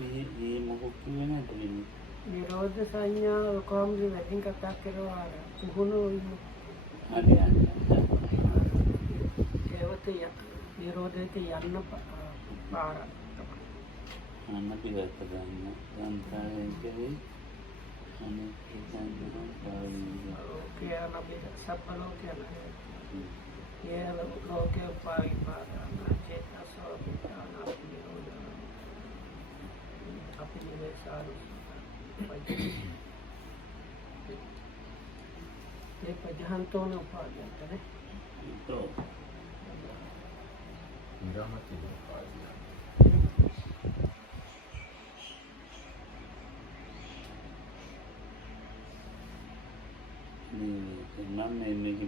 ඒ මොකක් කිව්වේ නැද්ද වෙන්නේ? නිරෝධ සංඥාව කොහොමද වැඩින් කතා කරනවා පුහුණු හරි හරි. ඒවත නිරෝධයට යන්න පාර අන්න පිළිවෙත් ගන්න. සංස්කාරයෙන් කෙරෙහි අනිත්‍ය සංඥා පාවිච්චි. ඕකේ අපි සබ්බලෝකයන් ये लोके पाविपादाना चेतसो विज्ञाना निरोधना अपिनिवेशारु ये पजहंतो न उपाद्यन्ते ने तो विरमति उपाद्यन्ते මම මේක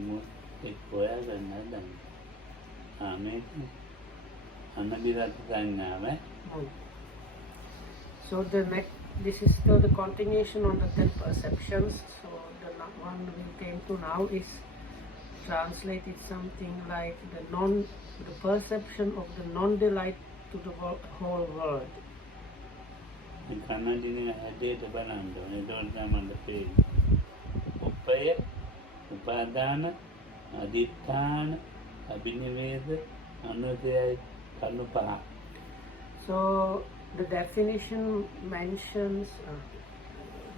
එක් හොයා ගන්න හදන්නේ. මේක අනබිරත් සංඥාව. So this is still the continuation on the 10 perceptions. So the one we came to now is translated something like the perception of the non-delight to the whole world. කන්නඩිනේ හැදේට බලන්න ඕනේ. ඒකට තමයි තේරෙන්නේ. උපය, උපාදාන, අදිඨාන, අභිනිවේද, අනුදයයි කරුණු පහ. So the definition mentions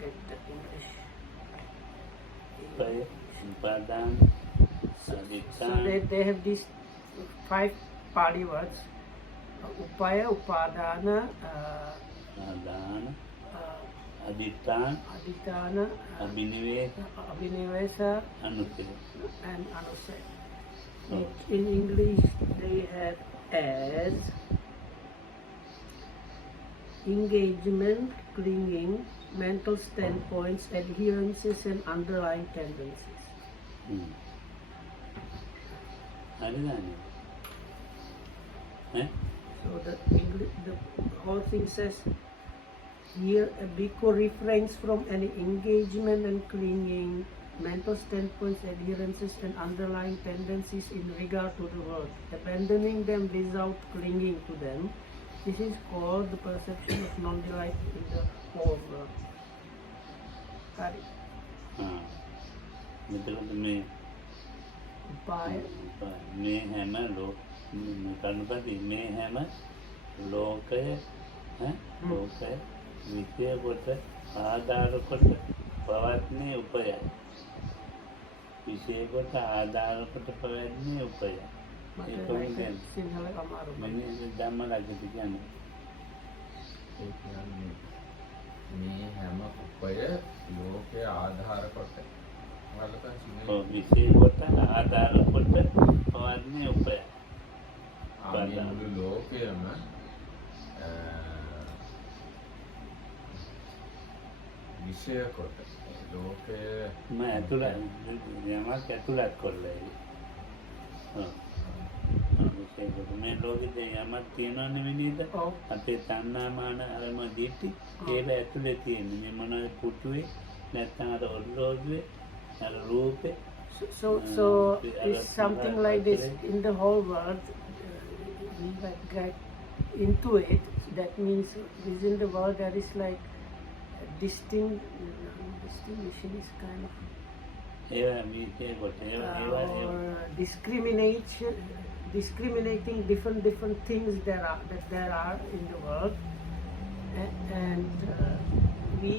get the English. උපය, උපාදාන, So අදිඨාන. they have these 5 Pali words: upaya, upadana, ආදාන, අදිඨාන, aditana, අභිනිවේද, abhinivesa, අනුදය. and anusaya. In English they have as engagement, clinging, mental standpoints, adherences and underlying tendencies. හරිදානේ. So the whole thing says here a bhikkhu refrains from any engagement and clinging, mental standpoints, adherences and underlying tendencies in regard to the world, abandoning them without clinging to them. This is called the perception of non-delight in the whole world. Hari. මෙතකොට මේ Upaya. මේ හැම කරුණපති මේ හැම ලෝකය ලෝකය විෂය කොට ආධාර කොට පවත්නේ උපයයි. විෂය කොට ආධාර කොට පවත්නේ උපයයි. Sinhala amaru. මෙන්න ධම්ම රාජ්‍යති කියන්නේ. ඒ කියන්නේ මේ හැම උපය ලෝකයේ ආධාර කොට විෂය කොට ආධාර කොට පවත්නේ උපයයි. මුළු ලෝකයම විෂය කොට ලෝකය ඇතුළත් යමක් ඇතුළත් කොල්ලයි. මේ ලෝකෙද යමක් තියෙනවා නෙවෙයිද? අපේ තණ්හා මාන අරම දිටි ඒක ඇතුලේ තියෙන්නේ. මේ මොනවාද පුටුවේ නැත්නම් අර ඔර්ලෝසුවේ අර රූපේ. So it's something like this in the whole world. We get into it. That means within the world there is like distinction is kind of discriminating different things that there are in the world, and we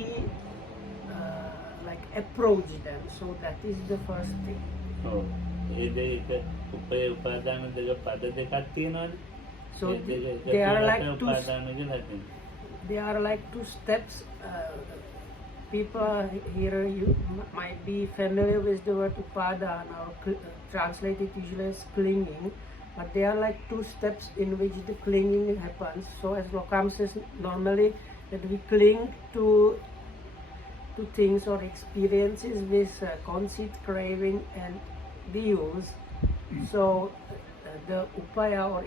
like approach them. So that is the first thing. So they are like two steps. People here you might be familiar with the word upadana, or translated usually as clinging, but they are like two steps in which the clinging happens. So as Lokam says, normally that we cling to things or experiences with conceit, craving and views. So the upaya, or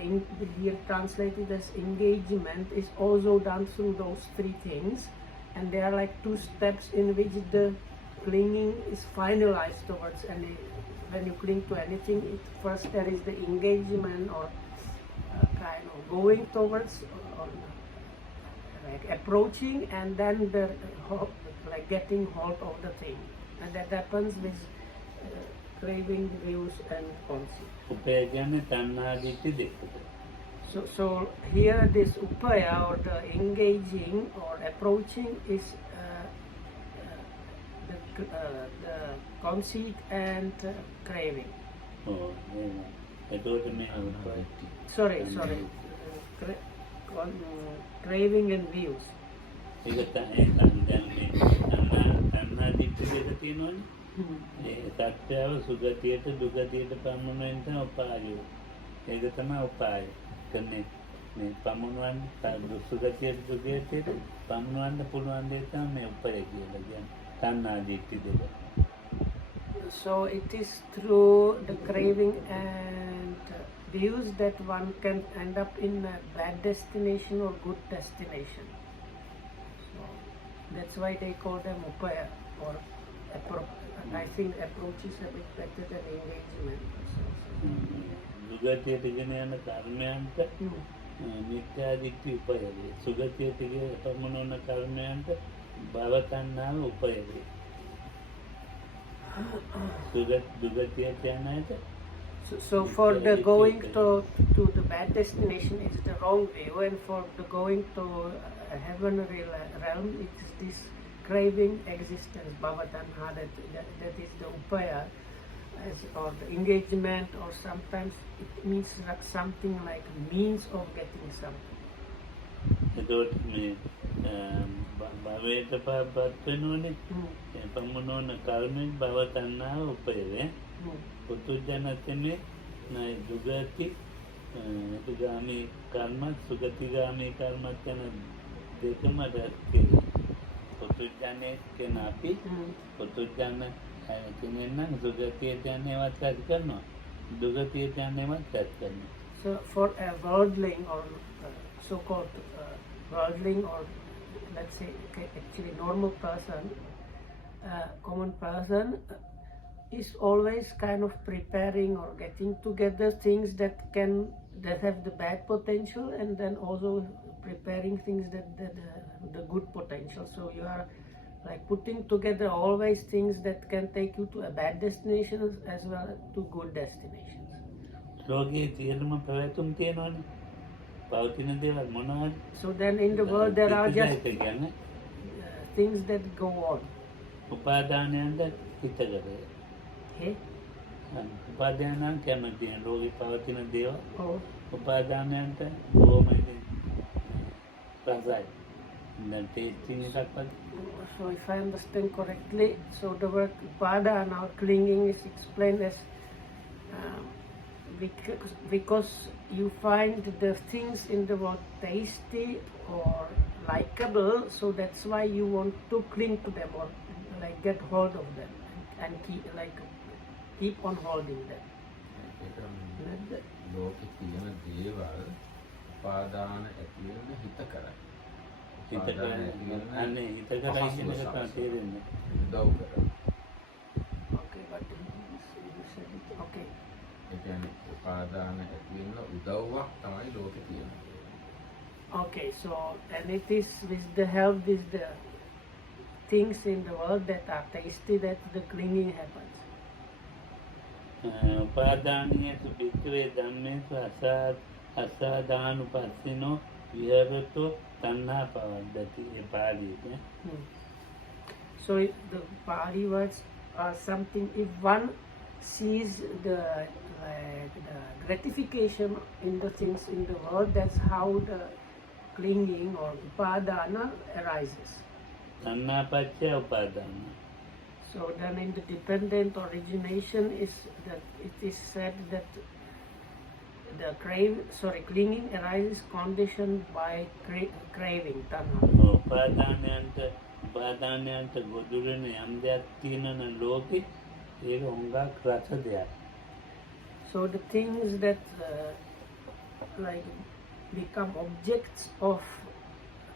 here translated as engagement, is also done through those three things, and they are like two steps in which the clinging is finalized towards any. When you cling to anything, first there is the engagement or kind of going towards, or like approaching and then the like getting hold of the thing, and that happens with craving, views, and conceit. උපය කියන්නේ තණ්හා දිට්ඨි දෙකට. So here this upaya or the engaging or approaching is the conceit and craving. ඔව් එහෙම. එතකොට මේ උපය Sorry. Craving and views. ඒක තමයි දැන් මේ තණ්හා දිට්ඨි දෙක තියෙනවනේ. ඒ සත්‍යව සුගතියට දුගතියට පමුණුවෙන්න තමයි උපායය. ඒක තමයි උපායය. කියන්නේ මේ පමුණුවන්න සුගතියට දුගතියට පමුණුවන්න පුළුවන් දේ තමයි මේ උපාය කියලා කියන්නේ. තණ්හා දිට්ඨි දෙක. So it is through the craving and views that one can end up in a bad destination or good destination. So that's why they call them upaya or I think approach is a bit better than engagement. දුගතියට ගෙන යන කර්මයන්ට මිත්‍යා දිට්ඨි උපයවේ. සුගතියට පමුණුවන කර්මයන්ට භව තණ්හාව උපයවේ. දුගතියට යන අයට So for the going to the bad destination is the wrong view, and for the going to a heavenly realm it is this craving existence, bhavatanha, that is the upaya, or the engagement, or sometimes it means like something like means of getting something. එතකොට මේ භවයට පත් වෙනෝනේ පමුණුවන කර්මෙන් භව තණ්හාව උපයවේ. පුදුජනතෙමේ දුගති දුගාමී කර්මත් සුගතිගාමී කර්මත් යන දෙකම රැස් කෙරේ. පුදුජනේ කියන අපි පුදුජන කෙනෙක් සුගතියට යන්නේවත් රැස් කරනවා, දුගතියට යන්නේවත් රැස් කරනවා. So for a worldling or so-called worldling, or let's say actually normal person, common person is always kind of preparing or getting together things that have the bad potential, and then also preparing things that the good potential. So you are like putting together always things that can take you to a bad destination as well as to good destinations. ලෝකයේ තියෙනම පැවැතුම් තියෙනවනේ. පවතින දේවල් මොනවද? So then in the world there are just things that go on. උපාදානයන්ට හිතකරේ. Hey? උපාදානයන් කැමති ලෝකේ පවතින දේවල්. Oh. උපාදානයන්ට බොහොම රසයි. දැන් tasting එකක්වත්. So if I understand correctly, so the word upadana or clinging is explained as because you find the things in the world tasty or likable, so that's why you want to cling to them or like get hold of them and keep on holding them. ලෝකේ තියෙන දේවල් උපාදාන ඇති වෙන හිත කරයි. අනේ හිත කරයි කියන එක තමයි තේරෙන්නේ. උදව් කරයි. Okay, but okay. ඒ කියන්නේ උපාදාන ඇති වෙන උදව්වක් තමයි ලෝකේ තියෙන්නේ. Okay, so and it is with the help with the things in the world that are tasty that the clinging happens. උපාදානීයතු පිටුවේ ධම්මේසු අසාදානුපස්සිනෝ විහෙරතෝ තණ්හා පවද්දති. ඒ පාළියේ. So the Pali words are something, if one sees the gratification in the things in the world, that's how the clinging or upadana arises. තණ්හා පත්‍ය උපාදාන. So then in the dependent origination is that it is said that the clinging arises conditioned by craving, tanha. උපාදානයන්ට ගොදුරෙන යම් දෙයක් තියෙනන ලෝකෙ ඒක හොඟක් රස දෙයක්. So the things that like become objects of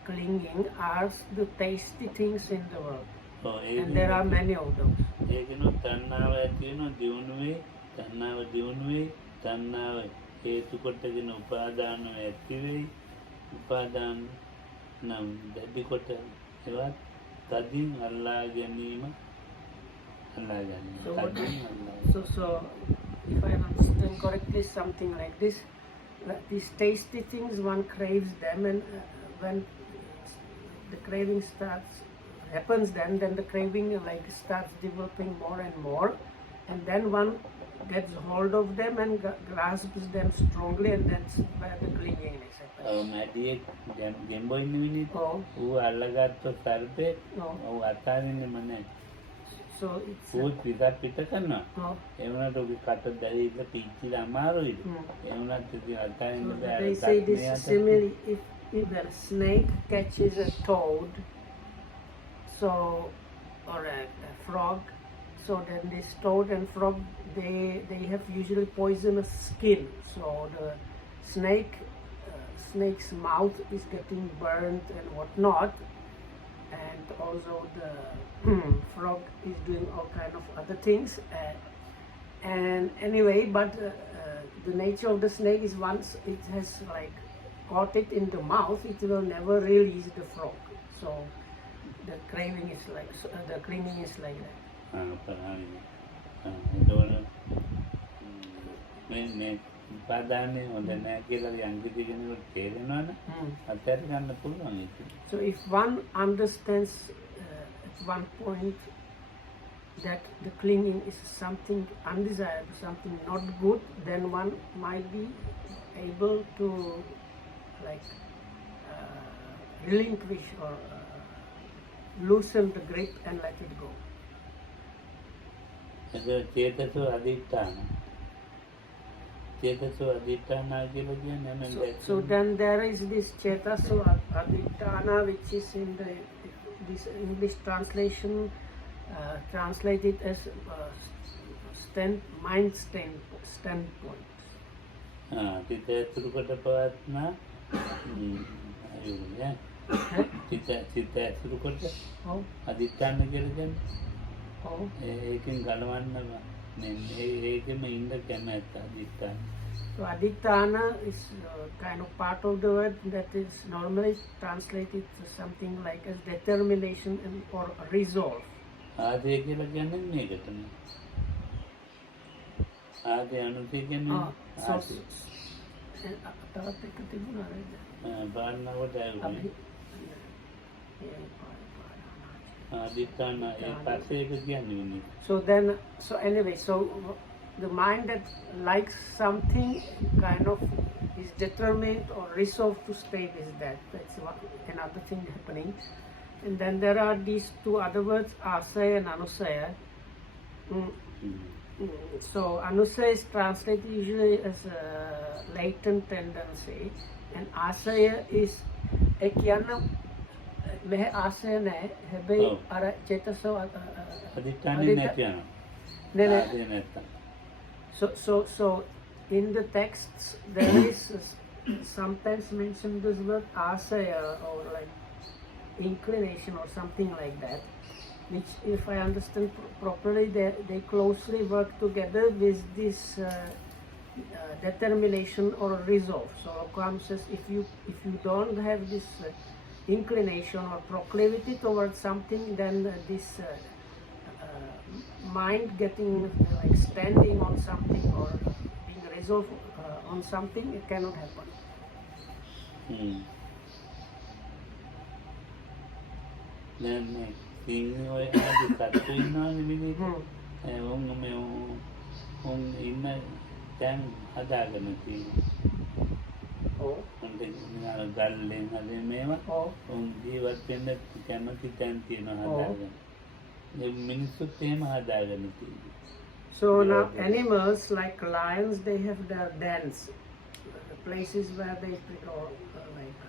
clinging are the tasty things in the world. And there are many of those. ඒකනො තණ්හාව ඇති වෙනවා දියුණුවේ, තණ්හාව හේතු කොටගෙන උපාදාන ඇති වෙයි. උපාදාන නම් දැඩි කොට ඒවත් තදින් අල්ලා ගැනීම අල්ලා ගැනීම So what- තදින් අල්ලා So if I understand correctly, something like this. These tasty things, one craves them, and when the craving happens, then the craving like starts developing more and more, and then one gets hold of them and grasps them strongly, and that's where the clinginess happens. මැඩියෙක් ගෙම්බෝ ඉන්න මිනිත් Oh, ඌ අල්ලගත්ත සර්පේ oh. ඌ අතාරින්නෙම නැහැ So it's ඌත් පිටත් පිට කරනවා oh. ඒ වුණාට ඌගේ කට දැරීලා පිච්චිලා අමාරුයිද Hmm. ඒ වුණත් ඉතින් අතාරින්න So බෑ they say this is similarly if a snake catches a toad, so or a frog, so then this toad and frog they have usually poisonous skin, so the snake's mouth is getting burnt and whatnot, and also the frog is doing all kind of other things, and anyway, but the nature of the snake is once it has like caught it in the mouth, it will never release the frog. So the craving is like the clinging is like that. එතකොට මේ උපාදානය හොඳ නැහැ කියලා යම්කිසි කෙනෙකුට තේරෙනවනේ අත්හැර ගන්න පුළුවන් ඒක. So if one understands at one point that the clinging is something undesirable, something not good, then one might be able to like relinquish or loosen the grip and let it go. එතකොට චේතසෝ අදිඨාන චේතසෝ අදිඨාන කියලා කියන්නේ මම So then there is this chetaso aditana, which is in this English translation translated as mind standpoint. තිත ඇතුළු කොට පවත්නා අයුනේ තිත ඇතුළු කොට Oh, අදිඨාන කියලා කියන්නේ oh. ඒකෙන් ගලවන්න ඒකෙම ඉන්න කැමැත්ත අදිඨාන. So aditana is kind of part of the word that is normally translated to something like as determination or resolve. ආදේ කියලා කියන්නේ මේකටනේ. ආදේ අනුසය කියන්නේ So ආදේ. තවත් එක තිබුණා නේද? බාන්නකොට ඇහුනේ. අදිඨාන ඒ පස්සේ ඒක කියන්නේ මොනවද? So anyway, so the mind that likes something kind of is determined or resolved to stay with that. That's another thing happening. And then there are these two other words, asaya and anusaya. So anusaya is translated usually as a latent tendency, and asaya is මෙහෙ ආසය නැහැ හැබැයි අර චේතසෝ අදිඨානේ නැති යනවා. නේ ආදේ නැත්තම්. So in the texts there is sometimes mentioned this word asaya or like inclination or something like that, which if I understand properly they closely work together with this determination or resolve. So Kwam says if you don't have this inclination or proclivity towards something, then this mind getting like standing on something or being resolved on something, it cannot happen. දැන් මේ තීන්නේ ඔය ආදි සත්තු ඉන්නවනේ මිනිස්සු. උන් ඉන්න දැන් හදාගෙන තියෙනවා. Oh. ගල්ලෙන් හදේ මේවා Oh. උන් ජීවත් වෙන්න කැමති තැන් තියෙනවා හදාගෙන. මේ මිනිස්සුත් එහෙම හදාගෙන තියෙනවා. So now animals like lions, they have their dens, places where they or like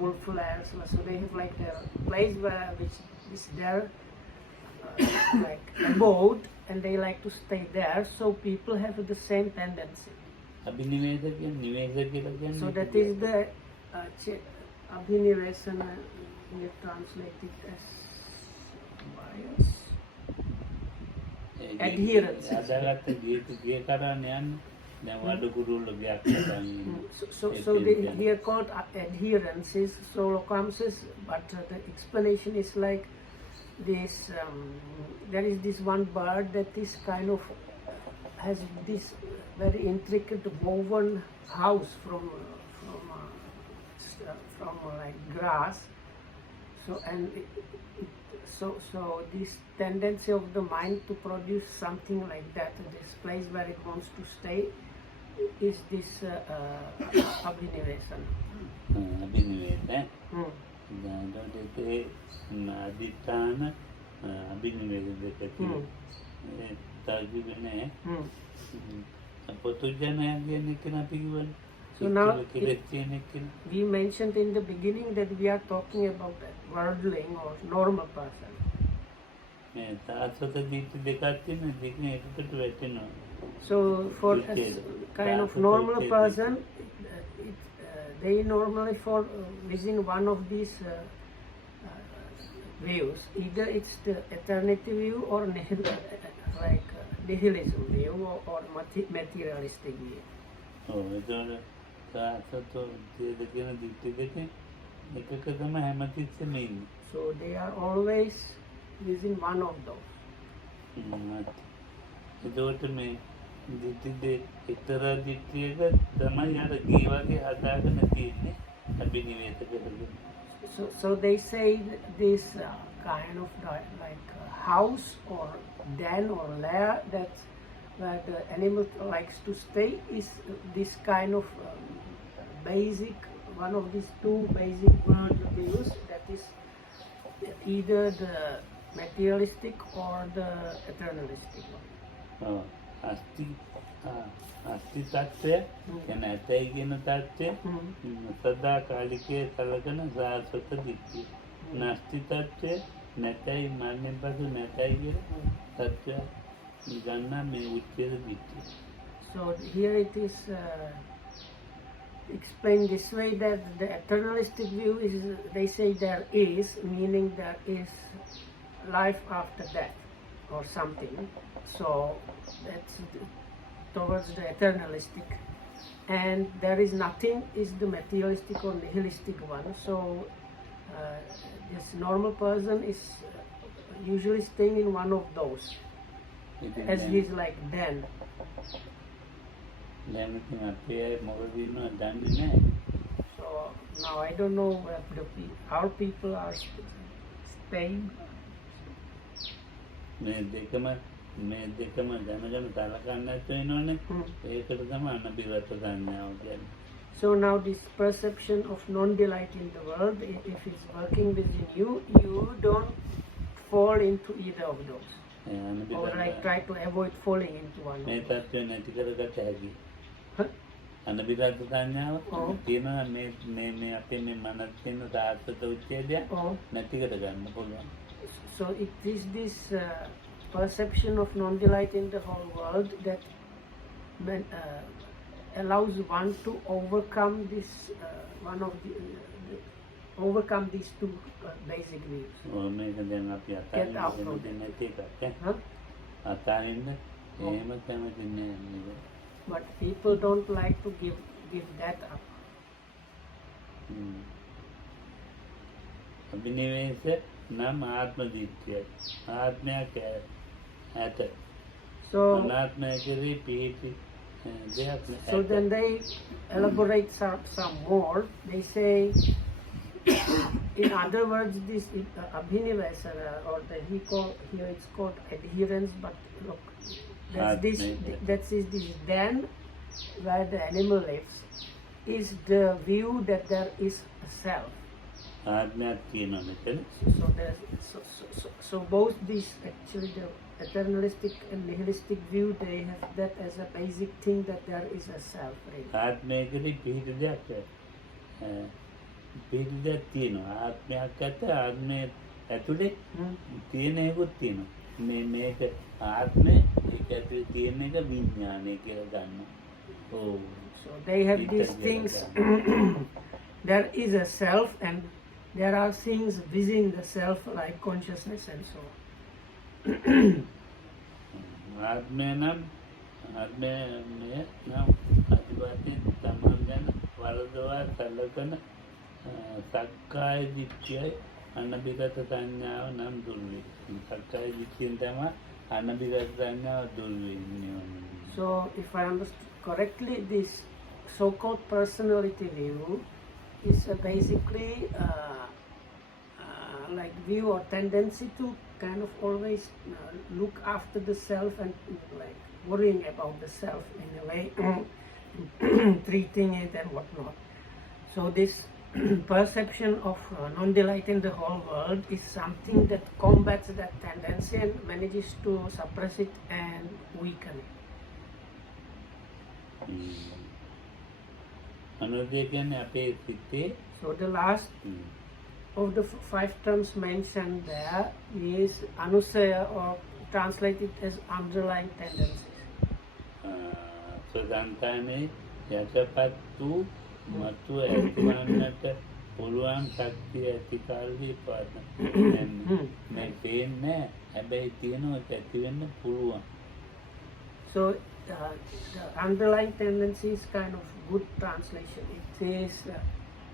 wolf lairs. So they have like their place which is their like abode, and they like to stay there. So people have the same tendency. අභිනිවේද කියන්නේ නිවේද කියලා කියන්නේ. So that is the abhinivesana, we translate it as bias. Adherence. හදාගත්ත ගේ කරන්න යන්නේ. දැන් වඩු කුරුල්ලෝ ගයක් හදන්නේ. So they here called adherences, solocamses, but the explanation is like this. There is this one bird that is kind of has this very intricate woven house from like grass. So so this tendency of the mind to produce something like that, this place where it wants to stay, is this abhinivesana. අභිනිවේද දැන් ඒ අදිඨාන අභිනිවේද දෙක තර්ජුමනේ පොතුජනය කියන්නේ කෙනා පිළිවෙල. So now we mentioned in the beginning that we are talking about a worldling or normal person. So for a kind of normal person, they normally fall within one of these views. Either it's the eternity view or nihilism view or materialistic view. So they are always within one of those. එතකොට මේ දිට්ඨිද එක්තරා දිට්ඨියක තමයි අර ගේ වගේ හදාගෙන තියෙන්නේ අභිනිවේදකවල. So they say this kind of like house or den or lair that where the animal likes to stay is this kind of basic, one of these two basic world views, that is either the materialistic or the eternalistic one. අස්ති තත්ත්වය එන ඇතයි කියන තත්ත්වය සදා කාලිකයේ සලකන සාස්වත දිට්ඨිය. නාස්ති තත්ත්වය නැතයි මරණයෙන් පසු නැතයි කියන තත්ත්වය ගන්නා මේ උච්ඡේද දිට්ඨිය. So here it is explained this way that the eternalistic view is, they say there is, meaning there is life after death or something. So that's towards the eternalistic, and there is nothing is the materialistic or nihilistic one. So this normal person is usually staying in one of those, as he is like then. So now I don't know where our people are staying. මේ දෙකම දැනගෙන සලකන්න වෙනවනේ. ඒකට තමයි අනබිරත සංඥාව කියන්නේ. So now this perception of non-delight in the world, if it's working within you, you don't fall into either of those. Or like try to avoid falling into one of මේ those. තත්ත්වය නැති කරගත හැකි. අනබිරත සංඥාව තියෙනවා මේ අපේ මේ මනස තියෙන සාර්ථක උච්ඡේදය නැති කරගන්න පුළුවන්. So it is this perception of non-delight in the whole world that allows one to overcome this overcome these two basic views. Get out of it. But people don't like to give that up. අභිනිවේෂ නම් ආත්ම දිට්ඨිය. ආත්මයක් ඇත. So අනාත්මය කෙරෙහි පිහිටි දෙයක් නැහැ. So then they elaborate some more. They say, in other words, this abhinivesana, or here it's called adherence, but look, this den where the animal lives is the view that there is a self. So both these, actually the eternalistic and nihilistic view, they have that as a basic thing, that there is a self. ආත්මයකදී පිහිටි දෙයක් තියෙනවා. ආත්මයක් ඇත. ආත්මය ඇතුලේ තියෙන එකක් තියෙනවා. මේක ආත්මය, ඒක ඇතුලේ තියෙන එක විඥානය කියලා ගන්නවා. So they have these things. There is a self, and there are things within the self, like consciousness and so on. ආත්මය නම් සලකන සක්කාය දිට්ඨියයි අනභිගත සංඥාව නම් දුරු වේ. සක්කාය දිට්ඨියෙන් තමයි අනභිගත සංඥාව දුරු වෙන්නේ. So if I understood correctly, this so-called personality view is basically like view or tendency to kind of always look after the self and like worrying about the self in a way, treating it and whatnot. So this perception of non-delight in the whole world is something that combats that tendency and manages to suppress it and weaken it. අනුදේ කියන්නේ අපේ සිතේ So the last of the 5 terms mentioned there is anusaya, or translated as underlying tendencies. සදාන්තනේ යටපත් වූ මතු ඇතිවන්නට පුළුවන් ශක්තිය ඇති කාලෙ පාදන මේ පේන්නේ හැබැයි තියෙනවා ඇති වෙන්න පුළුවන්. So the underlying tendency is kind of good translation. It is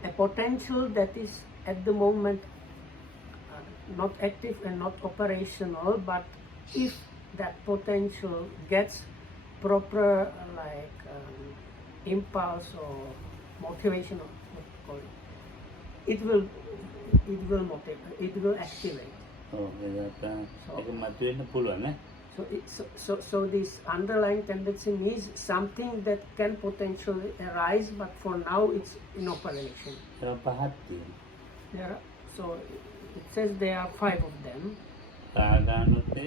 a potential that is at the moment not active and not operational, but if that potential gets proper impulse or motivation, or what to call it, it will motivate, it will activate. ඒක මතුවෙන්න පුළුවන් නේ. So this underlying tendency means something that can potentially arise, but for now it's in operation. පහක් තියෙනවා. So it says there are 5 of them. රාගානුසය.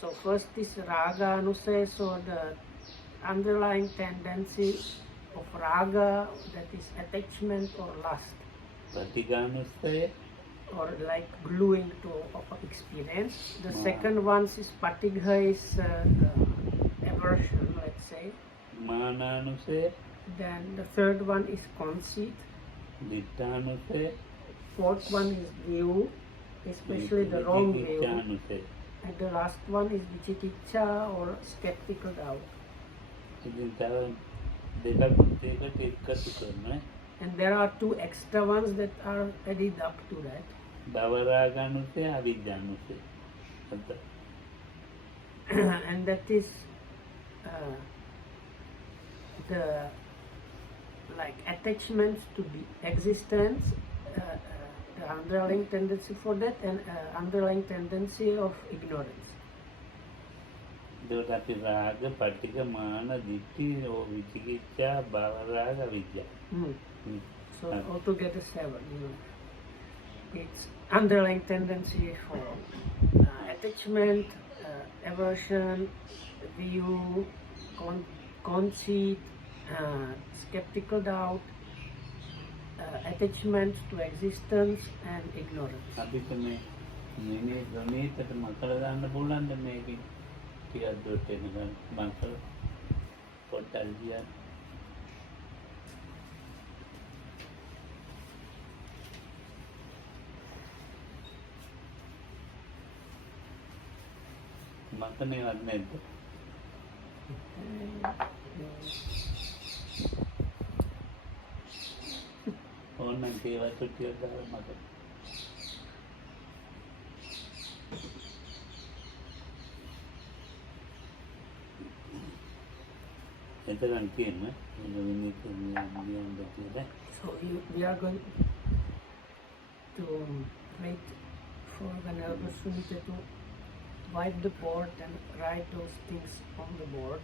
So first is raga anusaya, so the underlying tendency of raga, that is attachment or lust. පටිඝානුසය. Or like gluing to experience. The second one is patigha, is aversion, let's say. මානානුසය. Then the third one is conceit. දිඨානුසය. Fourth one is view, especially the wrong view. විචිකිච්ඡානුසය. And the last one is vichikicha, or skeptical doubt. ඉතින් තව දෙකක් දෙකට එකතු කරනවා. And there are 2 extra ones that are added up to that. භවරාගානුසය අවිජ්ජානුසය. And that is the like attachments to the existence, the underlying tendency for that, and underlying tendency of ignorance. ඒකට අපි රාග, පටිඝ, මාන, දිට්ඨි, විචිකිච්ඡා, භවරාග, අවිජ්ජා. So altogether 7. It's underlying tendency for attachment, aversion, view, conceit, skeptical doubt, attachment to existence, and ignorance. අපිට මේ ගණිතයට මකල දාන්න පුළුවන්ද මේක ටිකක් දුරට එනකන් මකල පොඩ්ඩක් දියන්න. මකනේවත් නැද්ද? ඕනනම් ඒවා ටිකක් දාලා මකල. එතකන් තියෙනවා So we are going to wait for Venerable Sumita to wipe the board and write those things on the board.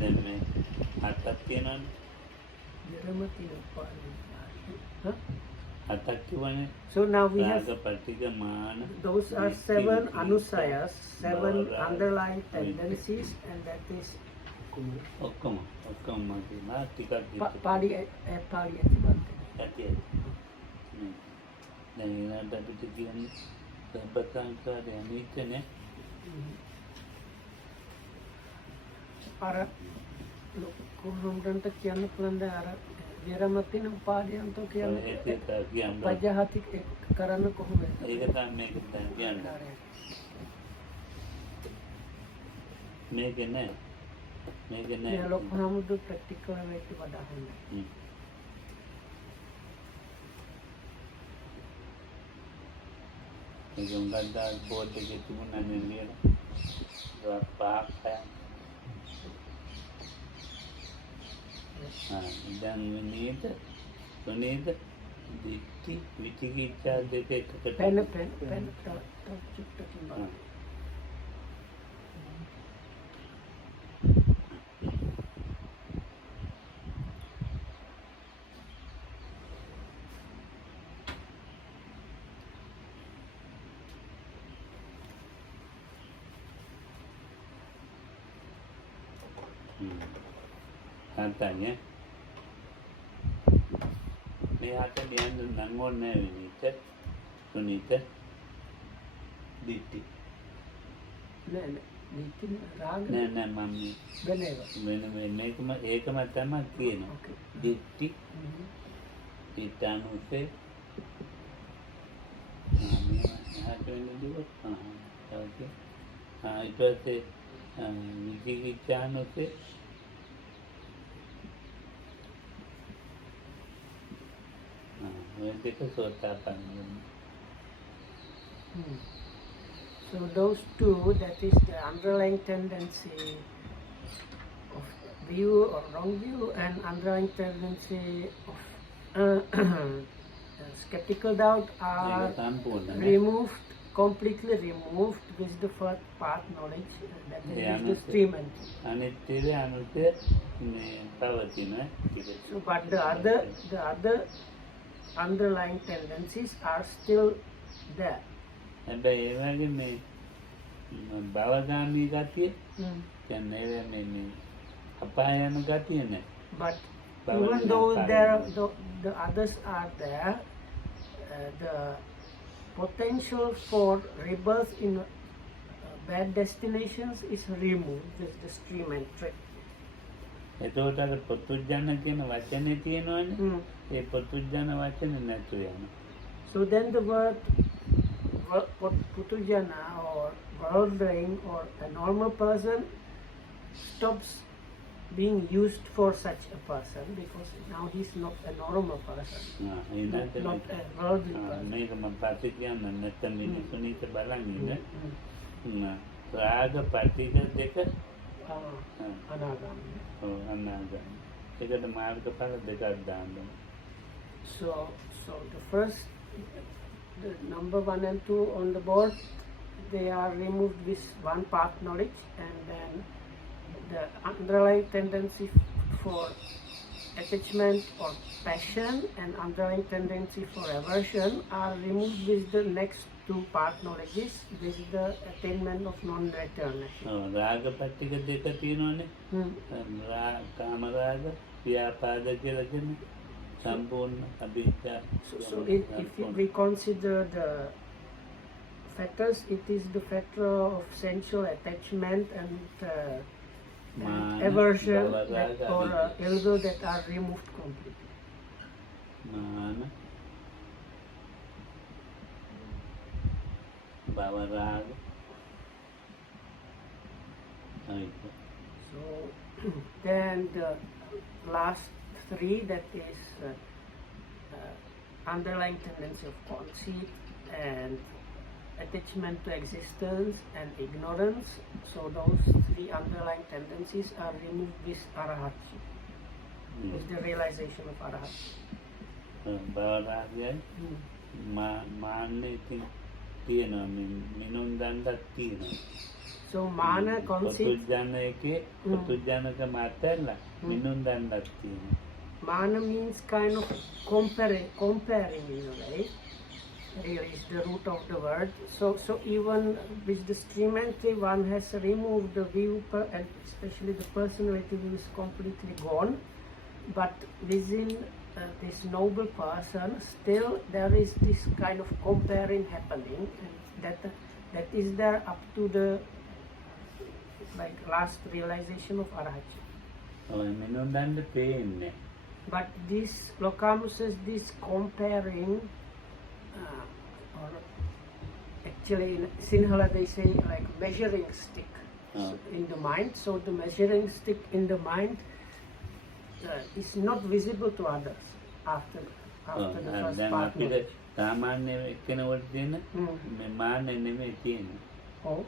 දැන් මේ හතක් තියෙනවනේ. හතක් කිව්වනේ. So now we have රාග, පටිඝ, මාන. those are 7 anusayas, 7 underlying tendencies, and that is ඔක්කොම මතිනා ටිකක් Pali ඇති. දැන් ඊළඟට අපිට කියන්නේ සම්පතංකාරය අනිත්‍යනේ. අර කොහොමද කියන්න පුළුවන්ද අර විරමතින උපාදයන්තෝ කියන්නේ ඒක කියන්න පජහති කරන්න කොහොමද? ඒක තමයි මේක දැන් කියන්නේ. මේක නෑ. මේක නෑ. මේ ලොකු හමුදු ප්‍රැක්ටිකල් වෙච්ච වඩා හොඳයි. ඒක උංගද්දා බෝඩ් එකේ තිබුණා නේ පහක් දැන් විනීත දිට්ඨි විචිකිච්ඡා දෙක එකකට පෙන චුට්ටකින් බලන්න. Katanya මේ හත ලියන්න නම් ඕනේ විනිත සුනිත දිට්ටි නෑ දිට්ටි රාග නෑ මම වෙනේවා ඒකම තමයි කියනවා දිට්ටි ඊටානුසේ ඊට පස්සේ විචිකිච්ඡානුසේ So those two, that is the underlying tendency of view or wrong view, and underlying tendency of skeptical doubt are removed, completely removed with the first part knowledge, that is the stream entry. So but the other underlying tendencies are still there. හැබැයි ඒ වගේ මේ භවගාමී ගතිය කියන්නේ මේ අපාය යන ගතිය නෑ. But even though the others are there, the potential for rebirth in bad destinations is removed with the stream entry. එතකොට අර පොතුජන කියන වචනේ තියෙනවනේ. ඒ පොතුජන වචනේ නැතු යනවා. So then the word putujana or worldling or a normal person stops being used for such a person, because now he's not a normal person, not a worldly person. මේක මම පස්සේ කියන්න නැත්නම් මේ සුනීත බලන් ඉන්න. රාග පටිඝ දෙක අනාගාමී. අනාගාමී. ඒකට මාර්ගඵල දෙකක් දාන්න. So the first, the number 1 and 2 on the board, they are removed with one part knowledge, and then the underlying tendency for attachment or passion and underlying tendency for aversion are removed with the next two part knowledges with the attainment of non-returnation. රාග පටිඝ දෙක තියෙනවනේ. කාම රාග ව්‍යාපාද කියලා කියන්නේ සම්පූර්ණ අභිජ්ජා. So if we consider the factors, it is the factor of sensual attachment and aversion or ego that are removed completely. Mana bhava raga. So then the last three, that is underlying tendency of conceit and attachment to existence and ignorance. So those three underlying tendencies are removed with arahatji, with the realization of arahatji. බවරාගයයි මාන්නේ තියෙනවා මිනුම් දණ්ඩක් තියෙනවා. So mana conceit, පොතුජනක මාතැල්ලා මිනුම් දණ්ඩක් තියෙනවා. mana means kind of comparing in a way. Really is the root of the word. So even with the stream entry, one has removed the view, and especially the personality view is completely gone. But within this noble person, still there is this kind of comparing happening, and that is there up to the last realization of arahatji. මිනුම් දණ්ඩ පේන්නේ. But this Lokamu says this comparing, or actually in Sinhala they say like measuring stick in the mind. So the measuring stick in the mind is not visible to others after the first දැන් part. අපිට සාමාන්‍ය එක්කෙනෙකුට තියෙන මේ මාන්නේ නෙමෙයි තියෙන්නේ. Oh.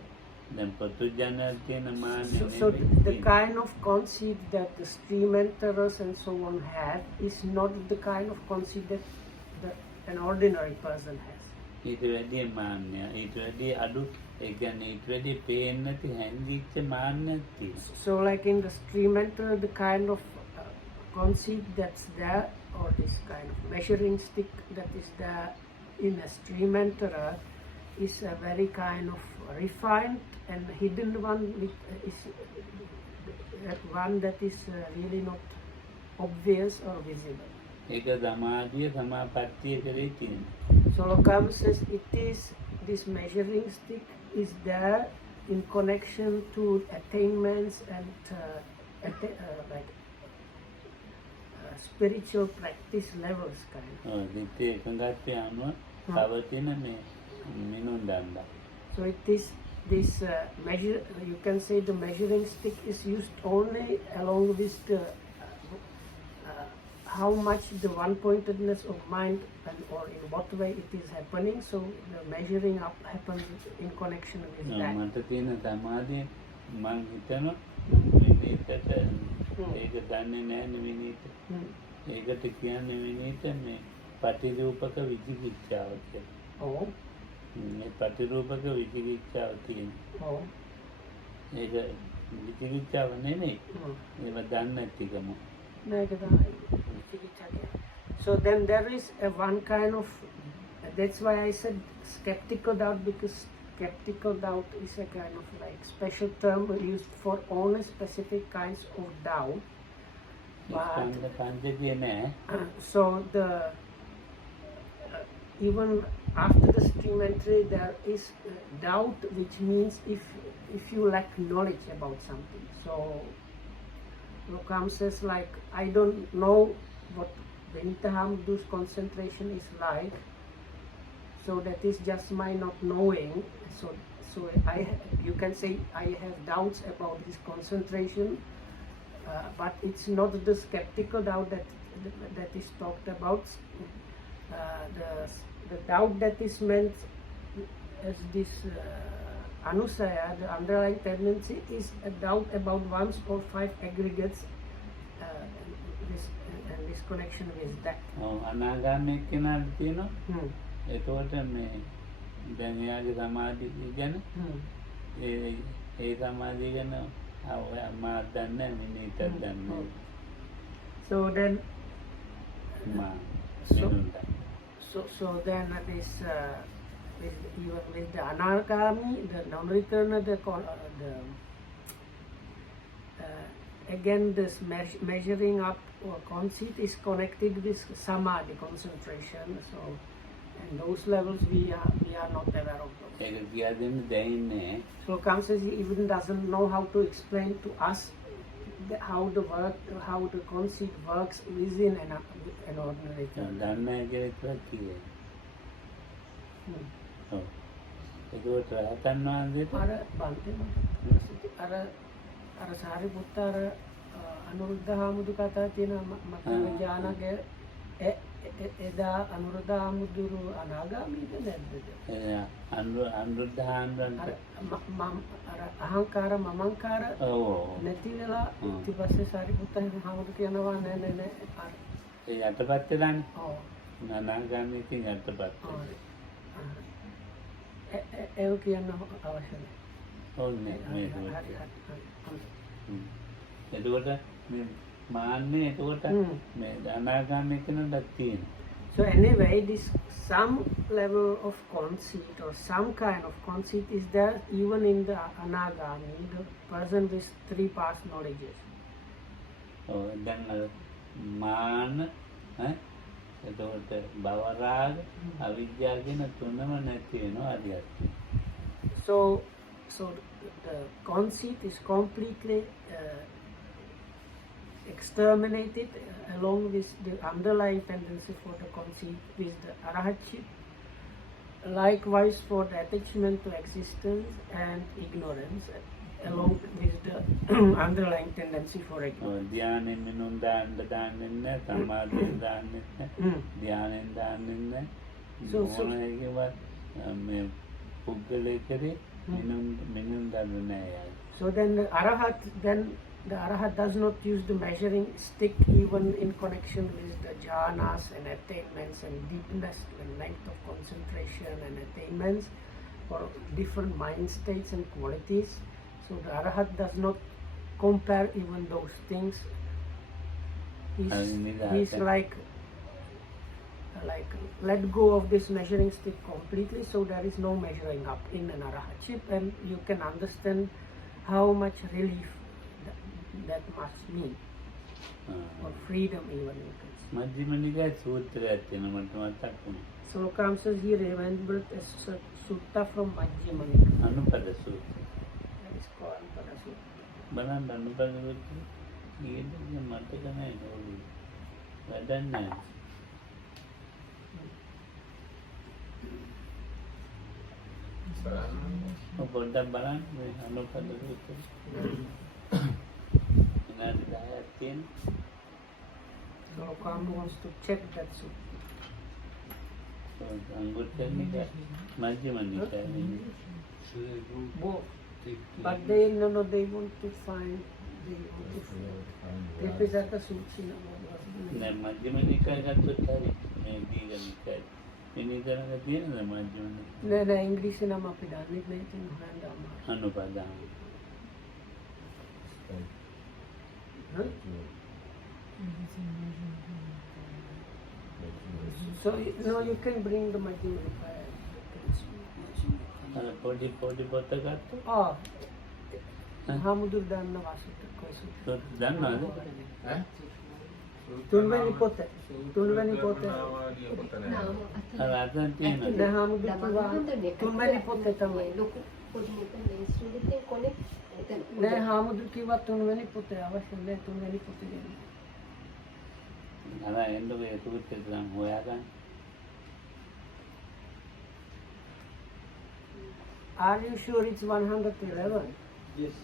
දැන් පොතුජනල් තියෙන මාන්නේ So නෙමෙයි the තියෙන්නේ. kind of conceit that the stream enterers and so on have is not the kind of conceit that an ordinary person has. ඊට වැඩිය මාන්නය ඊට වැඩිය අඩු ඒ කියන්නේ ඊට වැඩිය පේන්නේ නැති හැංගිච්ච මාන්නයක් තියෙනවා. So like in the stream enterer, the kind of conceit that's there, or this kind of measuring stick that is there in a stream enterer, is a very kind of refined and hidden one, which is one that is really not obvious or visible. ඒක සමාධිය සමාපත්තිය කරේ තියෙනවා. So Lokam says it is, this measuring stick is there in connection to attainments and like spiritual practice levels kind of. දිත්තේ එකඟත්වය අනුව පවතින මේ මිනුන්දන්දා. So it is this measure, you can say the measuring stick is used only along with the how much the one-pointedness of mind and or in what way it is happening. So the measuring up happens in connection with that. මට තියෙන සමාධිය මං හිතනවා විනීතට ඒක දන්නේ නැහැ විනීත. ඒකට කියන්නේ විනීත මේ පටිරූපක විචිකිච්ඡාව කියලා. Oh. මේ පටිරූපක විචිකිච්ඡාව තියෙනවා. Oh. ඒක විචිකිච්ඡාව නෙමෙයි. ඒව දන්නේ නැතිකම. So then there is a one kind of, that's why I said skeptical doubt, because skeptical doubt is a kind of like special term used for only specific kinds of doubt. But, so the even after the stream entry there is doubt, which means if you lack knowledge about something. So Lokam says like, I don't know what Benita Hamdu's concentration is like, so that is just my not knowing. So you can say I have doubts about his concentration, but it's not the skeptical doubt that is talked about. The doubt that is meant as this anusaya, the underlying tendency, is a doubt about one's or five aggregates, and this connection with that. අනාගාමී කෙනාට තියෙනවා. එතකොට මේ දැන් එයාගේ සමාධිය ගැන ඒ සමාධිය ගැන මා දන්නේ විනීතත් දන්නේ. So then මා so then this even with the anargami, the non-returner, again this measuring up or conceit is connected with samadhi, concentration. So and those levels we are not aware of those. ඒක කියා දෙන්න දෙන්නේ. So Kam says he even doesn't know how to explain to us how the conceit works within an ordinary term. දන්නේ කියලා කියේ. ඒකට රහතන් වහන්සේට අර සාරිපුත්ත අනුරුද්ධ හාමුදුරු කතා තියෙන මට ඥානගේ එදා අනුරුද්ධ හාමුදුරු අනාගාමීද නැද්ද? අනුරුද්ධ හාමුදුරන්ට අර අහංකාර මමංකාර නැති වෙලා ඊට පස්සේ සාරිපුත්ත හාමුදුරු කියනවා නෑ ඒ යටපත් වෙලානේ. අනාගාමී කියන යටපත්. ඒක කියන්න අවශ්‍යයි. ඕනේ එතකොට මාන්නේ එතකොට මේ අනාගාමී කෙනාට තියෙනවා. So anyway, this some level of conceit or some kind of conceit is there even in the anagami, the person with three past knowledges. දැන් මාන එතකොට භවරාග අවිද්‍යාව කියන තුනම නැති වෙනවා අරියත්. So the conceit is completely exterminated along with the underlying tendency for the conceit with the arahatship. Likewise for the attachment to existence and ignorance along with the underlying tendency for ignorance. ධ්‍යානෙන් මිනුම් දාන්න දාන්නෙ නැහැ, සමාධියෙන් දාන්නෙ නැහැ, ධ්‍යානෙන් දාන්නෙ නැහැ. මොනවාගේවත් මේ පුද්ගලයෙක් කරේ මිනුම් දාන්න නැහැ. So then the Arahat does not use the measuring stick even in connection with the jhanas and attainments and deepness and length of concentration and attainments or different mind states and qualities. So the Arahat does not compare even those things. He's like let go of this measuring stick completely, so there is no measuring up in an Arahatship, and you can understand how much relief that must mean, or freedom even. මධ්‍යම නිකායේ සූත්‍රයක් තියෙනවා මට මතක් වුණා. So Ram says he remembered a sutta from Majjhima Nikaya. අනුපද සූත්‍රය. That is called Anupada Sutta. බලන්න අනුපද සූත්‍රය. ඊයේ මතක නැහැ නෝලු. වැඩක් නැහැ. පොඩ්ඩක් බලන්න මේ අනුපද සූත්‍රය. So Ram wants to check that sutta. But they want to find they present a sutta. English nama pidani Anupada. So no, you can bring the Majjhima Nikaya. පොඩි පොතකට හාමුදුර දන්නවා සුත්ත දන්නවද? තුන්වෙනි පොත අර අතන තියෙනවා. නෑ හාමුදුර කිව්වා තුන්වෙනි පොත තමයි ලොකු පොඩි මෙතන ඉන්ස්ට්‍රුමන්ට් එක කොනේ නෑ හාමුදුර කිව්වා තුන්වෙනි පොත අවශ්‍ය නෑ තුන්වෙනි පොත දෙන්න. අර එන්නේ ඒ සූත්‍රය නම් හොයාගන්න. Are you sure it's 111? Yes.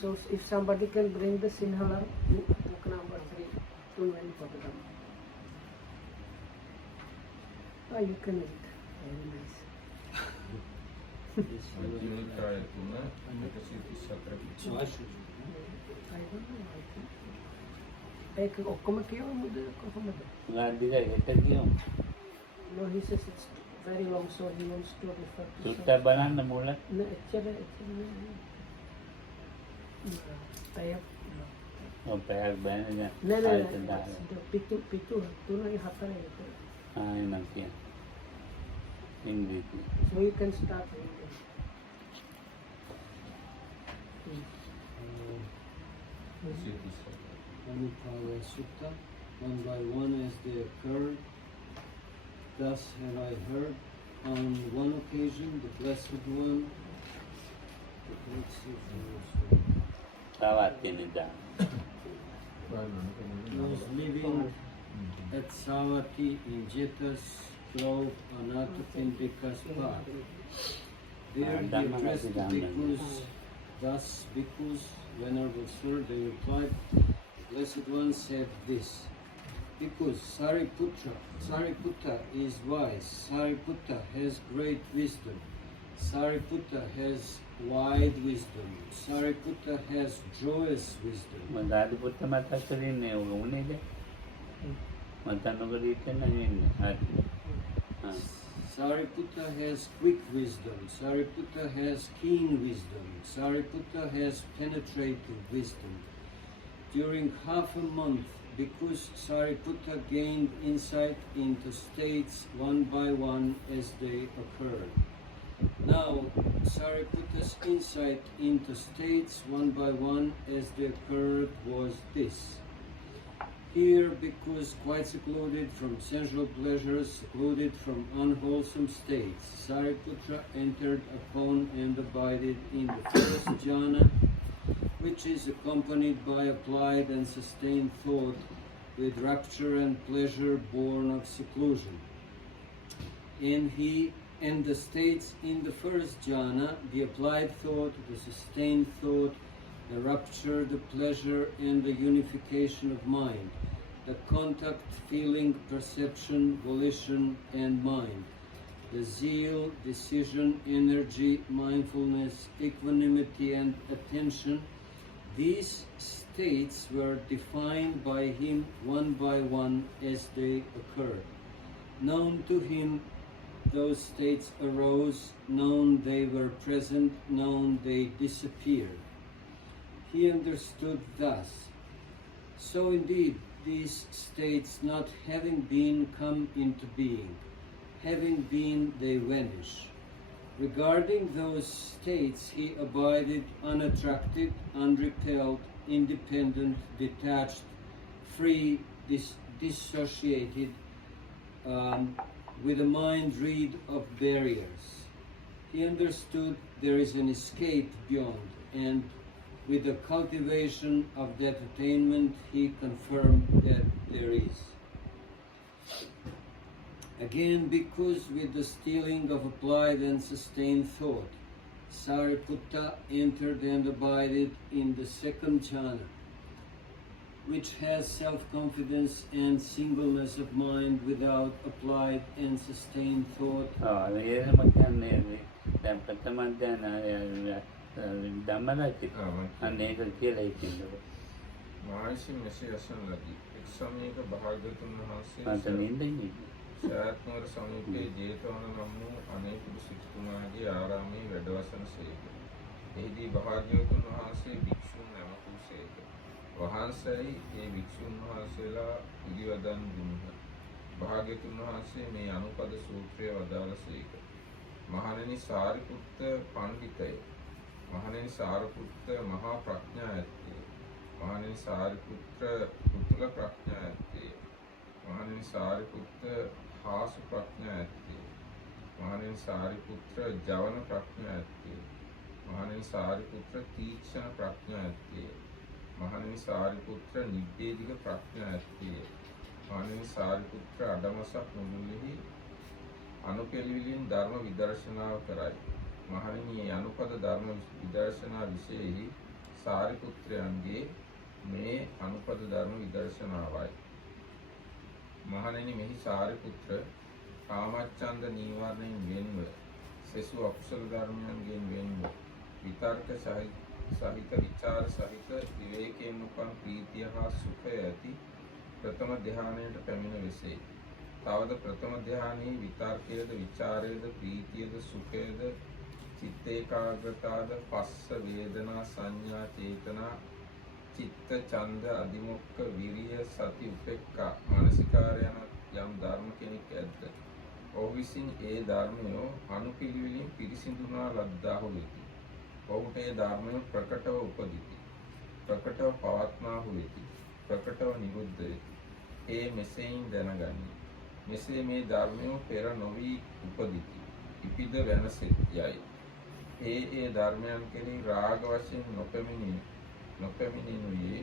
So if somebody can bring the Sinhala book number 3 to when for the oh, you can read. Very nice. මධ්‍යම නිකායේ 3 134 I don't know. ඒක ඔක්කොම කියවමුද කොහොමද? ගාන්ධික හෙට කියමු. No, he says it's very long, so he wants to refer to සුත්ත බලන්න මුල. No, එච්චර පැයක් බෑනේ නෑ පිටු 3 4 එනම් කියන ඉංග්‍රීසි. So you can start reading. Anupada Sutta, one by one as they occurred. Thus have I heard on one occasion the Blessed One. තවත් කෙනෙක් Was living at Savatthi in Jeta's grove Anathapindika's park. There he addressed the bhikkhus, thus bhikkhus, Venerable Sir, they replied, Blessed One said this, Bhikkhus, Sariputta is wise, Sariputta has great wisdom, Sariputta has wide wisdom, Sariputta has joyous wisdom. මදාදි පුත්ත මතක් කරන්නේ උනේද? මතන්නකදී කියන්නේ Sariputta has quick wisdom, Sariputta has keen wisdom, Sariputta has penetrating wisdom. During half a month, because Sariputta gained insight into states one by one as they occurred. Now, Sariputta's insight into states one by one as they occurred was this. Here, because quite secluded from sensual pleasures, secluded from unwholesome states, Sariputta entered upon and abided in the first jhana, which is accompanied by applied and sustained thought with rapture and pleasure born of seclusion. And the states in the first jhana, the applied thought, the sustained thought, the rapture, the pleasure, and the unification of mind, the contact, feeling, perception, volition, and mind, the zeal, decision, energy, mindfulness, equanimity, and attention. These states were defined by him one by one as they occurred. Known to him, those states arose, known they were present, known they disappeared. He understood thus. So indeed, these states not having been come into being, having been they vanish. Regarding those states, he abided unattracted, unrepelled, independent, detached, free, dissociated, with a mind rid of barriers. He understood there is an escape beyond, and with the cultivation of that attainment, he confirmed that there is. Again, because with the stilling of applied and sustained thought, Sariputta entered and abided in the second jhana, which has self-confidence and singleness of mind without applied and sustained thought. මායිසි මෙසේ අසන ලදී. එක් සමයක භාග්‍යවතුන් වහන්සේ සෑත්නුවර සමීපයේ ජේතවන නම් වූ අනේකුඩු සිටුතුමාගේ ආරාමයේ වැඩවසන සේක. එහිදී භාග්‍යවතුන් වහන්සේ භික්ෂුන් නැමකූ සේක. වහන්සේයි ඒ භික්ෂුන් වහන්සේලා පිළිවදන් දුන්හ. භාග්‍යවතුන් වහන්සේ මේ අනුපද සූත්‍රය වදාළ සේක. මහණෙනි සාරිපුත්ත පණ්ඩිතය. මහණෙනි සාරිපුත්ත මහා ප්‍රඥා ඇත්තේ. මහණෙනි සාරිපුත්‍ර පුතුල ප්‍රඥා ඇත්තේ. මහණෙනි සාරිපුත්ත හාසු ප්‍රඥා ඇත්තේ. මහණෙනි සාරිපුත්‍ර ජවන ප්‍රඥා ඇත්තේ. මහණෙනි සාරිපුත්‍ර තීක්ෂණ ප්‍රඥා ඇත්තේ. මහණෙනි සාරිපුත්‍ර නිබ්බේධික ප්‍රඥා ඇත්තේ. මහණෙනි සාරිපුත්‍ර අඩමසක් මුළුල්ලෙහි අනුපෙළිවිලින් ධර්ම විදර්ශනාව කරයි. මහණෙනි මේ අනුපද ධර්ම විදර්ශනා විශේෂෙහි සාරිපුත්‍රයන්ගේ මේ අනුපද ධර්ම විදර්ශනාවයි. මහණෙනි මෙහි සාරිපුත්‍ර කාමච්ඡන්ද නීවරණයෙන් වෙන්ව සෙසු අකුසල ධර්මයන්ගෙන් වෙන්ව විතර්ක සහිත විචාර සහිත විවේකයෙන් උපන් ප්‍රීතිය හා සුඛය ඇති ප්‍රථම ධ්‍යානයට පැමිණ වෙසේ. තවද ප්‍රථම ධ්‍යානයේ විතර්කයේද විචාරයේද ප්‍රීතියද සුඛයේද චිත්ත ඒකාග්‍රතාවද පස්ස වේදනා සංඥා චේතනා චිත්ත ඡන්ද අදිමොක්ඛ විරිය සති උපේක්ඛා මානසිකාර යන යම් ධර්ම කෙනෙක් ඇද්ද. ඔහු විසින් ඒ ධර්මය අනුපිළිවෙලින් පිරිසිදුනා ලද්දාහු වෙති. ඔහුට ඒ ධර්මය ප්‍රකටව උපදිති. ප්‍රකටව පවත්නාහු වෙති. ප්‍රකටව නිරුද්ධ වෙති. ඒ මෙසේයින් දැනගනි. මෙසේ මේ ධර්මය පෙර නොවි උපදිති. ඉපිද වෙනසෙත් යයි. ඒ ධර්මයන් කෙරෙහි රාග වශයෙන් නොපැමිණෙනුයේ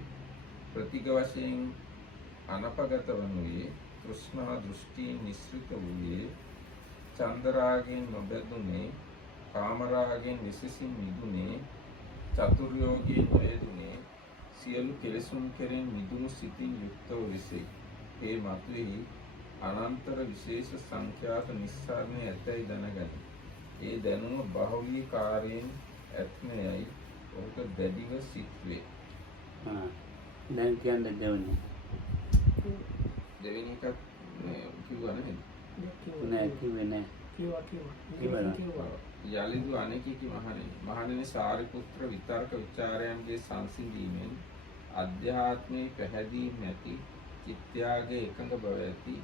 ප්‍රතිග වශයෙන් අනපගත වනුයේ තෘෂ්ණා දෘෂ්ටියෙන් නිස්සෘත වූයේ චන්දරාගයෙන් නොබැඳුනේ කාමරාගයෙන් විශේෂින් මිදුනේ චතුර්යෝගයෙන් නොයෙදුනේ සියලු කෙලෙසුන් කෙරෙන් මිදුණු සිතින් යුක්තව වෙසේ. ඒ මතුෙහි අනන්තර විශේෂ සංඛ්‍යාත නිස්සාරණය ඇතැයි දැනගනි. ඒ දැනුම බහුලීකාරයෙන් ඇත්මයයි ඔහුට දැඩිව සිත්වේ. දැන් කියන්නේ දෙවෙනි එකක් කිව්වා නේද? නෑ කිව්වේ නෑ. යලිදු අනෙකී මහණෙනි සාරිපුත්‍ර විතර්ක විචාරයන්ගේ සංසිඳීමෙන් අධ්‍යාත්මයේ පැහැදීම් නැති චිත්යාගේ එකඟ බව ඇති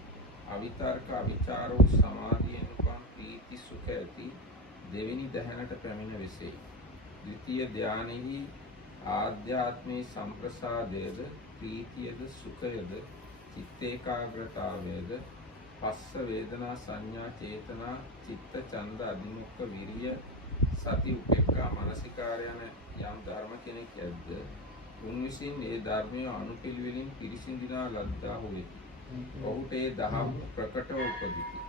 අවිතර්ක අවිචාර වූ සමාධියෙන් උපන් ප්‍රීති සුඛ ඇති දෙවෙනි ධ්‍යානට පැමිණ වෙසේ. ද්විතීය ධ්‍යානෙහි ආධ්‍යාත්මයේ සම්ප්‍රසාදයේද ප්‍රීතියද සුඛයද චිත්ත ඒකාග්‍රතාවයේද පස්ස වේදනා සංඥා චේතනා චිත්ත ඡන්ද අධිමුක්ඛ විරිය සති උපේක්ඛා මානසිකාර යන යම් ධර්ම කෙනෙක් ඇද්ද උන් විසින් ඒ ධර්මයේ අනුපිළිවෙලින් පිරිසිඳිනා ලද්දා හොයති. ඔහුට ඒ දහම් ප්‍රකටව උපදිති.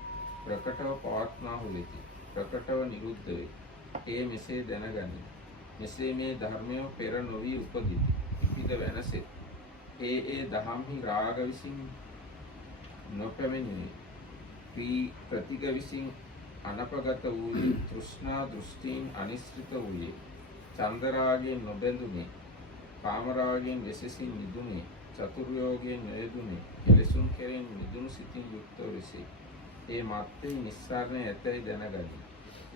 ප්‍රකටව පවත්නා හොයති. ප්‍රකටව නිරුද්ධ වේ. ඒ මෙසේ දැනගනි. මෙසේ මේ ධර්මය පෙර නොවි උපදිති. ඉපිද වෙනසෙත්. ඒ දහම්හි රාග විසින් නොපැමිණේ. ප්‍රතිග විසින් අනපගත වූයේ තෘෂ්ණා දෘෂ්ටීන් අනිශ්චිත වූයේ. චන්දරාගයෙන් නොබැඳුනේ. කාමරාගයෙන් වෙසසින් නිදුනේ. චතුර්යෝගයෙන් නොයෙදුනේ. කෙලෙසුන් කෙරෙන් නිදුණු සිතින් යුක්තව වෙසේ. ඒ මත්තේ නිස්සාරණය ඇතැයි දැනගනි.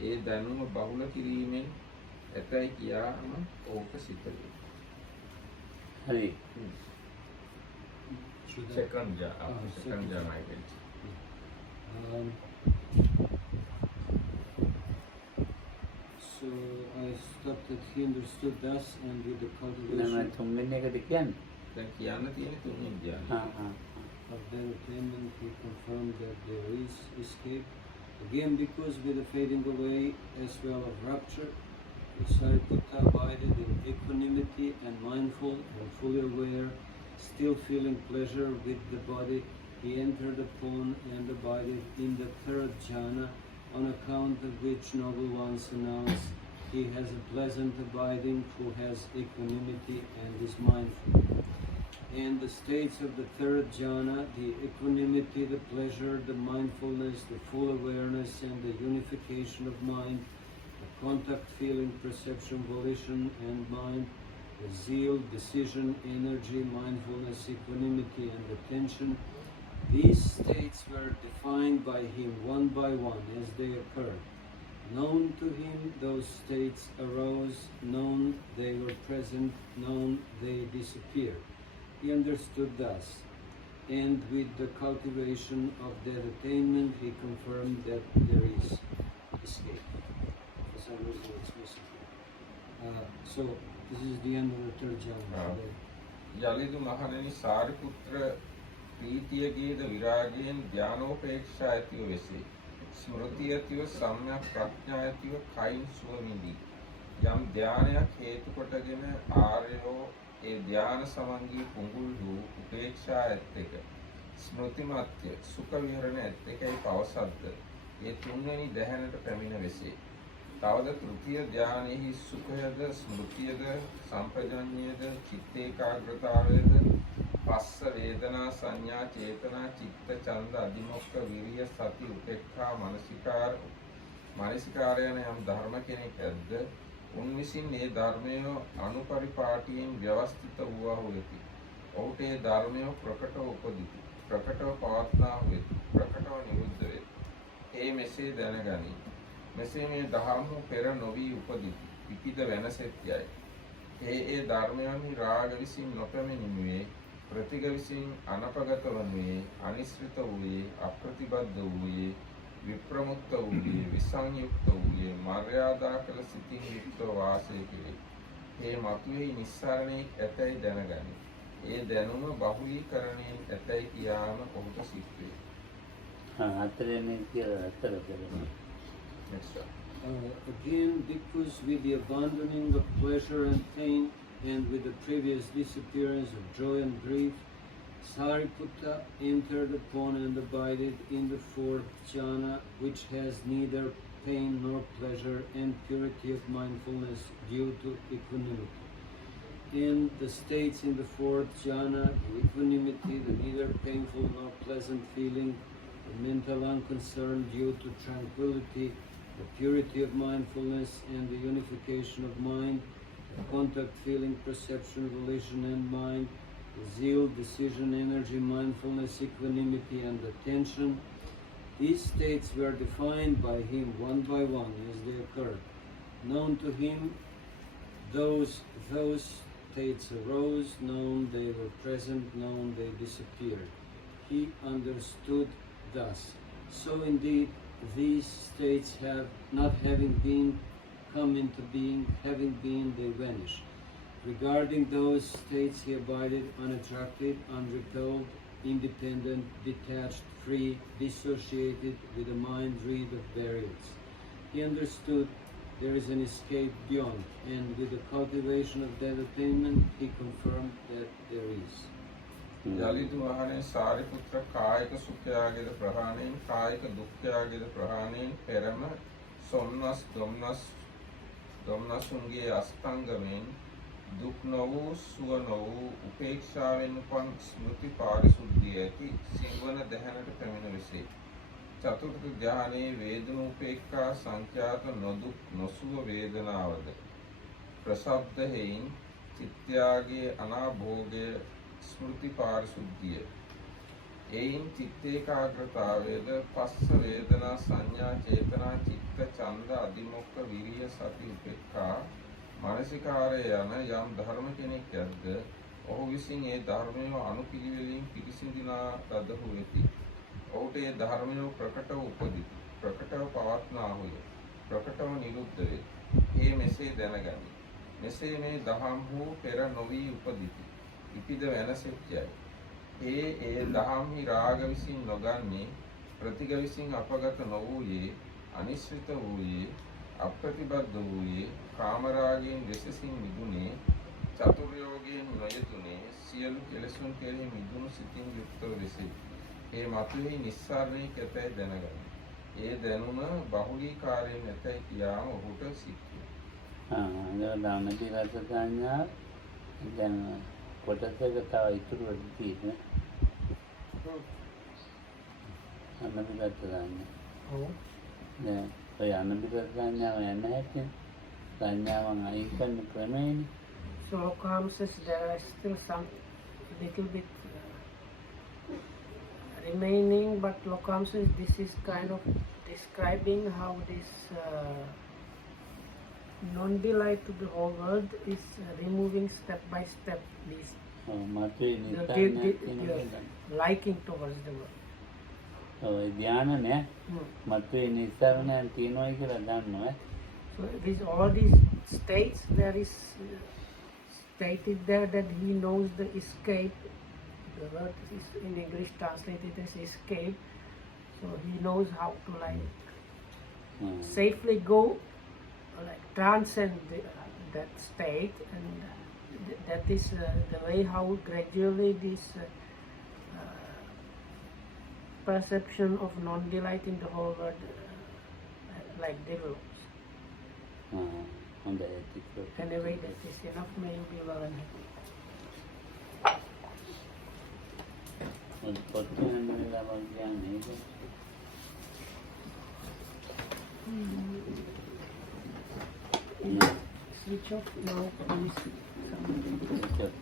ඒ දැනුම බහුල කිරීමෙන් ඇතැයි කියාම ඕක සිත වේ. හරි. Second jhana I will. So I stopped that he understood thus and with the නම cultivation තුන්වෙනි එකට කියන්නේ. දැන් කියන්න තියෙන තුන්වෙනි ධ්‍යානය. හා හා. of their attainment, he confirmed that there is escape. Again, because with the fading away as well of rapture, Sariputta abided in equanimity and mindful and fully aware, still feeling pleasure with the body, he entered upon and abided in the third jhana, on account of which noble ones announce he has a pleasant abiding who has equanimity and is mindful. And the states of the third jhana, the equanimity, the pleasure, the mindfulness, the full awareness and the unification of mind, the contact, feeling, perception, volition and mind, the zeal, decision, energy, mindfulness, equanimity and attention, these states were defined by him one by one as they occurred. Known to him those states arose, known they were present, known they disappeared. He understood thus, and with the cultivation of that attainment, he confirmed that there is escape. For some reason, it's missing. So this is the end of the third jhana. යලිදු මහණෙනි සාරිපුත්‍ර ප්‍රීතියගේද විරාගයෙන් ඥානෝපේක්ෂා ඇතිව වෙසේ. ස්මෘතිය ඇතිව සම්‍යක් ප්‍රඥා ඇතිව කයින් සුව විඳී. යම් ධානයක් හේතු කොටගෙන ආර්යෝ ඒ ධාන සමන්ගේ පුඟුල් වූ උපේක්ෂා ඇත්තක ස්මෘතිමත්ය සුඛ විහරණ ඇත්තකයි පවසද්ද ඒ තුන්වෙනි දැහැනට පැමිණ වෙසේ. තවද තෘතිය ධානයෙහි සුඛයද ස්මෘතියද සම්පජඤ්ඤයද චිත්ත ඒකාග්‍රතාවයද පස්ස වේදනා සංඥා චේතනා චිත්ත ඡන්ද අධිමොක්ඛ විරිය සති උපේක්ඛා මානසිකාර යන යම් ධර්ම කෙනෙක් ඇද්ද උන් විසින් මේ ධර්මය අනුපරිපාටියෙන් ව්‍යවස්ථිත වූවා හොයති. ඔහුට ඒ ධර්මය ප්‍රකටව උපදිති. ප්‍රකටව පවත්නා හොයති. ප්‍රකටව නිරුද්ධ වේ. ඒ මෙසේ දැනගනි. මෙසේ මේ දහම පෙර නොවි උපදිති. පිපිද වෙනසෙත් යයි. ඒ ධර්මයන්හි රාග විසින් නොපැමිණිමුවේ ප්‍රතිග විසින් අනපගත වනුයේ අනිශ්චිත වූයේ අප්‍රතිබද්ධ වූයේ විප්‍රමුක්ත වූයේ විසංයුක්ත වූයේ මර්යාදා කළ සිතින් යුක්තව වාසය කෙරේ. ඒ මතුවේ නිස්සාරණේ ඇතැයි දැනගනි. ඒ දැනුම බහුලීකරණයෙන් ඇතැයි කියාම ඔහුට සිත් වේ. හතරෙනි කියලා හතර කරනවා. Again, because with the abandoning of pleasure and pain and with the previous disappearance of joy and grief, Sariputta entered upon and abided in the fourth jhana, which has neither pain nor pleasure and purity of mindfulness due to equanimity. In the states in the fourth jhana, the equanimity, the neither painful nor pleasant feeling, the mental unconcern due to tranquility, the purity of mindfulness and the unification of mind, the contact, feeling, perception, volition and mind, the zeal, decision, energy, mindfulness, equanimity and attention. These states were defined by him one by one as they occurred. Known to him, those states arose, known they were present, known they disappeared. He understood thus. So indeed, these states have not having been come into being, having been, they vanish. Regarding those states, he abided unattracted, unrepelled, independent, detached, free, dissociated, with a mind rid of barriers. He understood there is an escape beyond, and with the cultivation of that attainment, he confirmed that there is. යලිත මහණේ සාරිපුත්‍ර කායික සුඛයාගේද ප්‍රහාණයෙන් කායික දුක්ඛයාගේද ප්‍රහාණයෙන් පෙරම සොම්නස් දොම්නසුන්ගේ අස්තංගමෙන් දුක් නොවූ සුව නොවූ උපේක්ෂාවෙන් උපන් ස්මෘති පාරිශුද්ධිය ඇති සිංවන දැහැනට පැමිණ විසේ. චතුර්ථ ධ්‍යානයේ වේදන උපේක්ඛා සංඛ්‍යාත නොදුක් නොසුව වේදනාවද ප්‍රසබ්ද හේයින් චිත්ත්‍යාගේ අනාභෝගය ස්මෘති පාරිශුද්ධිය එයින් චිත්තේකාග්‍රතාවේද පස්ස වේදනා සංඥා චේතනා චිත්ත ඡන්ද අදිමොක්ඛ විරිය සති උපේක්ඛා මානසිකාරය යන යම් ධර්ම කෙනෙක් යද්ද ඔහු විසින් ඒ ධර්මය අනුපිළිවෙලින් පිරිසිඳිනා ලදහු වෙති. ඔහුට ඒ ධර්මය ප්‍රකටව උපදිති. ප්‍රකටව පවත්නාහුය. ප්‍රකටව නිරුද්ධ වේ. ඒ මෙසේ දැනගනි. මෙසේ මේ දහම් වූ පෙර නොවි උපදිති. ඉපිද වෙනසෙච්චයි. ඒ දහම්හි රාග විසින් නොගන්නේ ප්‍රතිග විසින් අපගත නොවූයේ අනිශ්චිත වූයේ අප්‍රතිබද්ධ වූයේ කාමරාගයෙන් වෙසසින් මිදුනේ චතුර්යෝගයෙන් නොයතුනේ සියලු කෙලෙසුන් කෙරෙහි මිදුණු සිතින් යුක්තව වෙසේ. ඒ මතුෙහි නිස්සාරණය කැතැයි දැනගනි. ඒ දැනුම බහුලීකාරයෙන් නැතැයි කියාම ඔහුට සික්කේ. දානති රස සංඥා දැන් කොටසක තව ඉතුරු වෙලා තියෙන අනබිරත් සංඥා. Oh. දැන් ඔය අනබිරත් සංඥාව යන හැටි සංඥාවන් අයින් කරන ක්‍රමයනේ. So Lokam says there is still some little bit remaining, but Lokam says this is kind of describing how this non-delight to the whole world is removing step by step this liking towards the world. ධ්‍යාන නෑ මතුවේ නිස්සාරණයන් තියෙනවා කියලා දන්නවා. So all these states, there is stated there that he knows the escape. The word is in English translated as escape. So he knows how to safely go, transcend that state, and that is the way how gradually this perception of non-delight in the whole world develops. Anyway, that is enough. May you be well and happy. Switch off now. Let me see something.